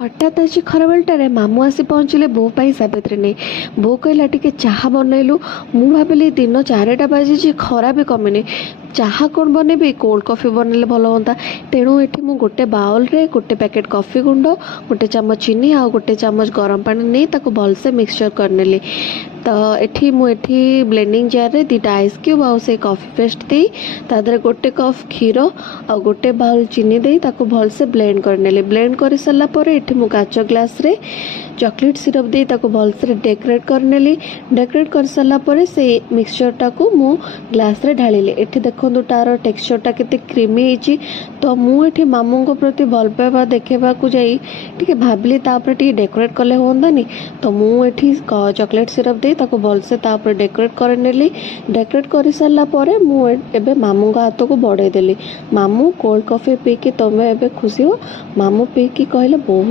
हठात आज खराबेलटारे मामू आसी पहुँचले बो पाई साबित्री नहीं। बो कहला टिके चाहा बनइलु। मु भाविली दिन 4टा बाजी खरा भी कमिनी। चाहा कौन बनइबी, कोल्ड कॉफी बनइले भल होता। तेणु एठी मु गोटे बाउल रे गोटे पैकेट कॉफी गुंड, गोटे चामच चीनी आ गोटे चामच गरम पानी नहीं ताको भलसे मिक्सचर करनेली। तो एठी ब्लेंडिंग जार रे 2टा आइस क्यूब आ से कॉफी पेस्ट दे तादरे गोटे कप क्षीर आ गोटे बाउल चीनी दे ताको भलसे ब्लेंड करनेली। ब्लेंड कर सारा पर एठी मु काच ग्लास रे चॉकलेट सिरप दे ताको भलसे डेकोरेट करनेली। डेकोरेट कर सारा पर से मिक्सचर टाको मु ग्लास रे ढालिली। एठी देखंतु तार टेक्सचर टा केते क्रीमी हिची। तो मु एठी मामू को प्रति भल पाइबा देखेबा को जाई टिके भाबली तापर टिके डेकोरेट कले होंदानी। तो मु एठी चॉकलेट सिरप दे ताको भलसे तापर डेकोरेट करनेली। डेकोरेट कर सारा पर मु एबे मामू का हाथ को बढ़े देली। मामू कोल्ड कॉफी पी के तमे एबे खुशी हो। मामू पी की कहले बहुत